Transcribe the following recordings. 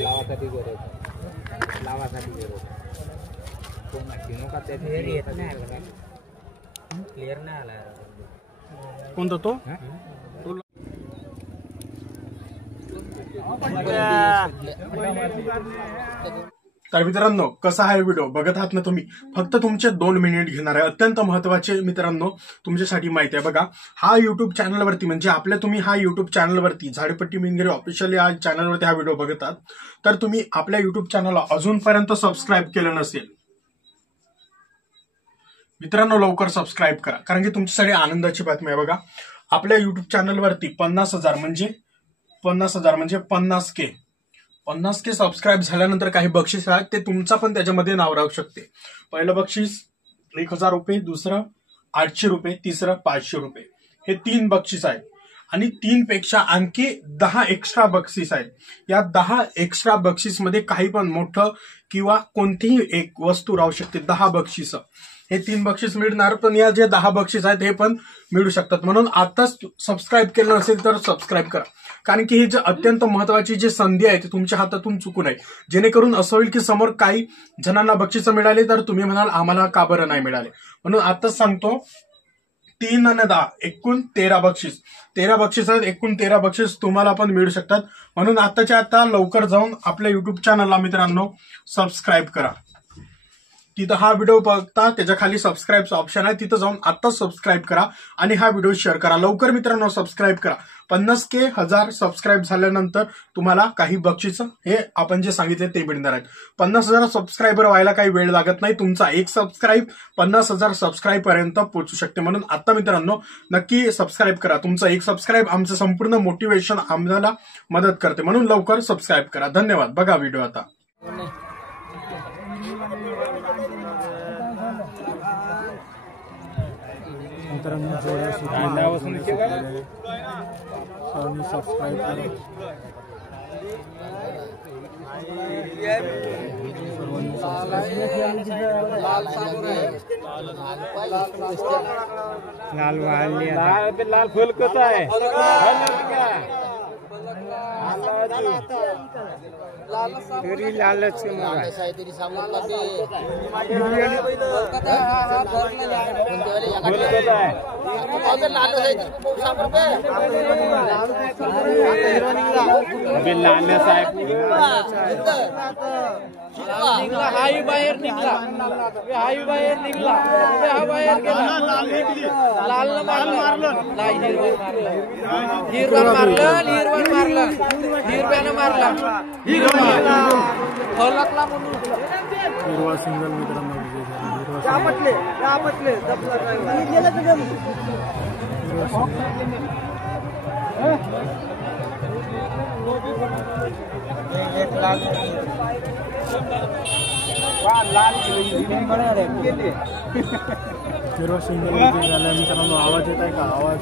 लावासाठी गरज कोण का क्लिअर नाही आला कोणता तो तर मित्रांनो कसा आहे व्हिडिओ बघत आहात ना तुम्ही फक्त तुमचे 2 मिनिट घेणार आहे अत्यंत महत्वाचे मित्रांनो तुमच्यासाठी माहिती आहे बघा हा युट्यूब चॅनलवरती म्हणजे आपल्या तुम्ही हा युट्यूब चॅनलवरती झाडीपट्टी मिनगिरी ऑफिशियल या चॅनलवरती हा व्हिडिओ बघत आहात तर तुम्ही आपल्या युट्यूब चॅनलला अजूनपर्यंत सबस्क्राईब केलं नसेल मित्रांनो लवकर सबस्क्राईब करा कारण की तुमच्यासाठी आनंदाची बातमी आहे बघा आपल्या युट्यूब चॅनलवरती 50,000 म्हणजे 50K सबस्क्राईब झाल्यानंतर काही बक्षीस आहेत ते तुमचा पण त्याच्यामध्ये नाव राहू शकते पहिलं बक्षीस 1,000 रुपये दुसरं 800 रुपये तिसरं 500 रुपये हे 3 बक्षीस आहेत आणि 3 पेक्षा आणखी 10 एक्स्ट्रा बक्षीस आहेत या 10 एक्स्ट्रा बक्षीस मध्ये काही पण मोठं किंवा कोणतीही एक वस्तू राहू शकते 10 बक्षीस हे 3 बक्षीस मिळणार पण या जे 10 बक्षीस आहेत हे पण मिळू शकतात म्हणून आताच सबस्क्राईब केलं नसेल तर सबस्क्राईब करा कारण की ही जी अत्यंत महत्वाची जी संधी आहे ती तुमच्या हातातून चुकू नये जेणेकरून असं होईल की समोर काही जणांना बक्षीस मिळाले तर तुम्ही म्हणाल आम्हाला का बरं नाही मिळाले म्हणून आताच सांगतो 3 आणि 10 एकूण 13 बक्षीस 13 बक्षीस आहेत एकूण 13 बक्षीस तुम्हाला पण मिळू शकतात म्हणून आताच्या आता लवकर जाऊन आपल्या युट्यूब चॅनलला मित्रांनो सबस्क्राईब करा तिथं हा व्हिडिओ बघता त्याच्या खाली सबस्क्राईबचं ऑप्शन आहे तिथं जाऊन आत्ताच सबस्क्राईब करा आणि हा व्हिडिओ शेअर करा लवकर मित्रांनो सबस्क्राईब करा 50K 1000 सबस्क्राईब झाल्यानंतर तुम्हाला काही बक्षीस हे आपण जे सांगितले ते मिळणार आहेत 50,000 सबस्क्रायबर व्हायला काही वेळ लागत नाही तुमचा एक सबस्क्राईब 50,000 सबस्क्राईब पर्यंत पोहोचू शकते म्हणून आता मित्रांनो नक्की सबस्क्राईब करा तुमचा एक सबस्क्राईब आमचं संपूर्ण मोटिवेशन आम्हाला मदत करते म्हणून लवकर सबस्क्राईब करा धन्यवाद बघा व्हिडिओ आता मित्रांनो जोड्या सबस्क्राईब लाल फुल कसा आहे तरी लालच हाई बाहेर निघला हाई बाहेर निघला हा बाहेर गेला लाल मारलं हिरवण मारलं हिरव्यानं मारला फलकला म्हणून हिरवा सिंगल मित्रांनो हिरवा सिंगल झाला मित्रांनो आवाज येत आहे का आवाज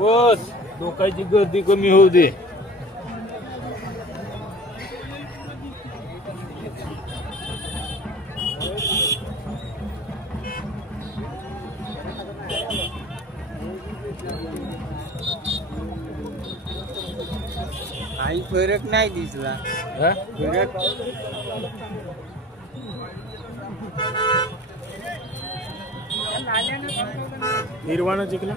बस लोकांची गर्दी कमी होऊ दे काही फरक नाही दिसला फरक हिरवानं जिंकला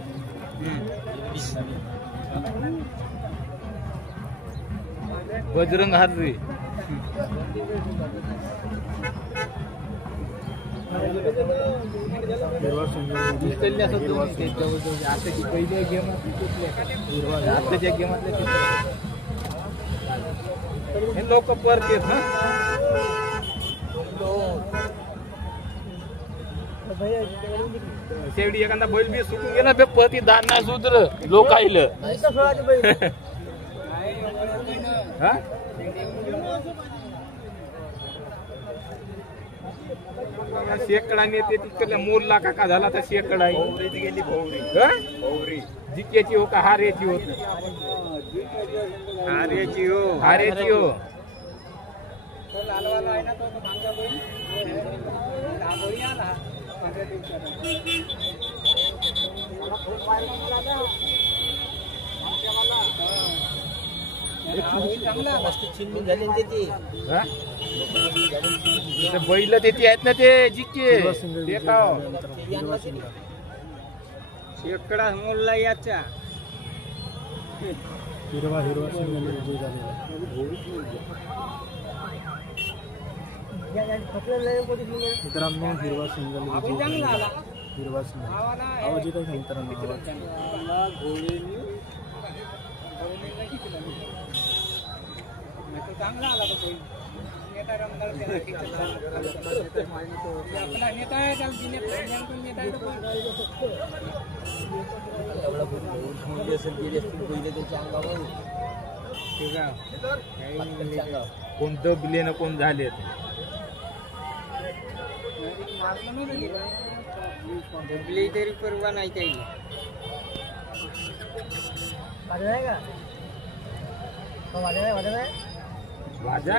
बजरंग हारले आताची पहिल्या गेमात आताच्या गेमातल्या हे लोक परकेत ना शेवटी एखादा बैल बी सुटून गेला ते पती दाना सुधर लोक आईलं शेकडा नेते तिकडल्या मोरला का झाला तर शेकडा गेली भोवरी जिक्याची हो का हारेची होत हारेची हो बैल तेथे आहेत ना ते जिक्के शेकडा मोडला याच्या हिरवा मित्रांनो हिरवा सिंगल आवाज येत आहे मित्रांनो चांगला आला तो नेता रमदार आपला नेता आहे कोण दबले ना कोण झाले दबले तरी परवा नाही काही वाजा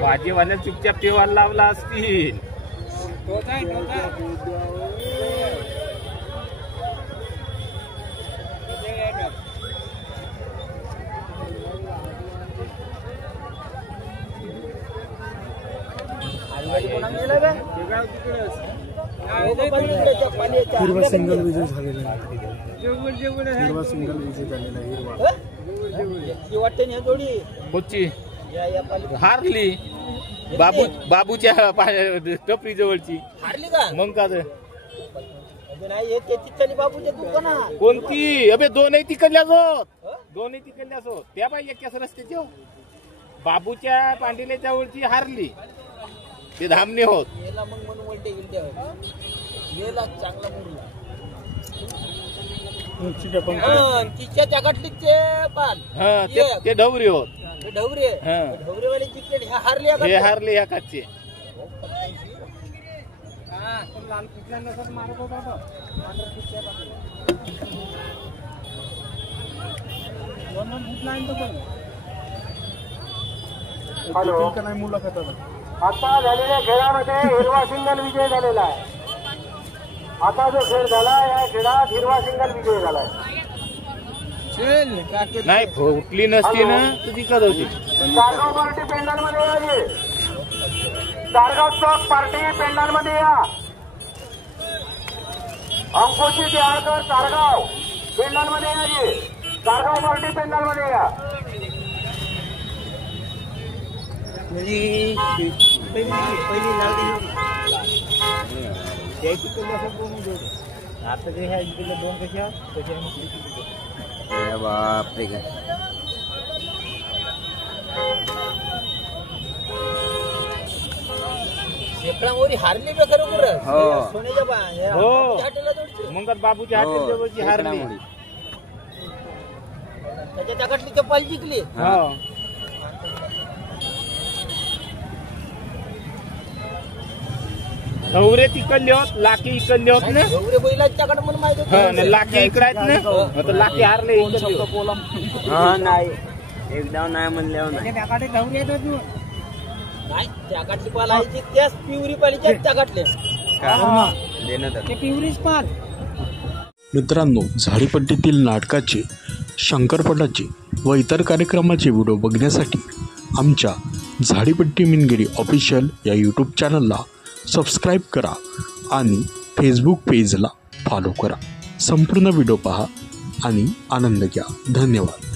वाजेवाल्या चुपचाप तेव्हा लावला असतील हिरवा सिंगल विजय झालेला आहे हिरवा सिंगल विजय झालेला हिरवा वाटते ना थोडी होची हारली बाबूच्या टपरी जवळची हारली का मग का बाबूच्या दुकानात कोणती अबे दोनही तिकडल्याच होत त्या बाई एकाच रस्त्याच्या बाबूच्या पांडिले जवळची हारली ते धामणे होत मग म्हणून उलटे गेला चांगला मुरला तिच्या जगातली ते पान ते ढवरी होत ढवरेवाले जिंकले हारले ह्या काचे लाल कुठल्या मारत होता मुलाखत आता झालेल्या खेळामध्ये हिरवा सिंगल विजय झालेला आहे आता जो खेळ झाला या खेळात हिरवा सिंगल विजय झालाय नाही फुटली नसती ना तुझी कद होती दारगाव पार्टी पेंडल मध्ये या दारगाव चौक पार्टी पेंडल मध्ये या अंकुशी देहाळकर तारगाव पेंडल मध्ये या दारगाव पार्टी पेंडल मध्ये या आता जे आहे दोन कशा बापरे काय शेकडावरी हारली का खरोखर सोन्याच्या मग बाबूच्या हाटेल हारली त्याच्या टाकातली चप्पल जिंकली ढवरे तिकडले होत लाकी इकडले होत ना ढवरे बैलाच्याकडे म्हणून माहिती लाकी इकडे आहेत ना लाकी हारले नाही एकदा नाही म्हणल्यावर नाही त्याकडली पालायची त्याच पिवरी पालीच्या त्याकडले पिवरीच पाल. मित्रांनो झाडीपट्टीतील नाटकाचे शंकरपटाचे व इतर कार्यक्रमाचे व्हिडिओ बघण्यासाठी आमच्या झाडीपट्टी मिनगिरी ऑफिशियल या यूट्यूब चॅनलला सबस्क्राईब करा आणि फेसबुक पेजला फॉलो करा. संपूर्ण व्हिडिओ पहा आणि आनंद घ्या. धन्यवाद.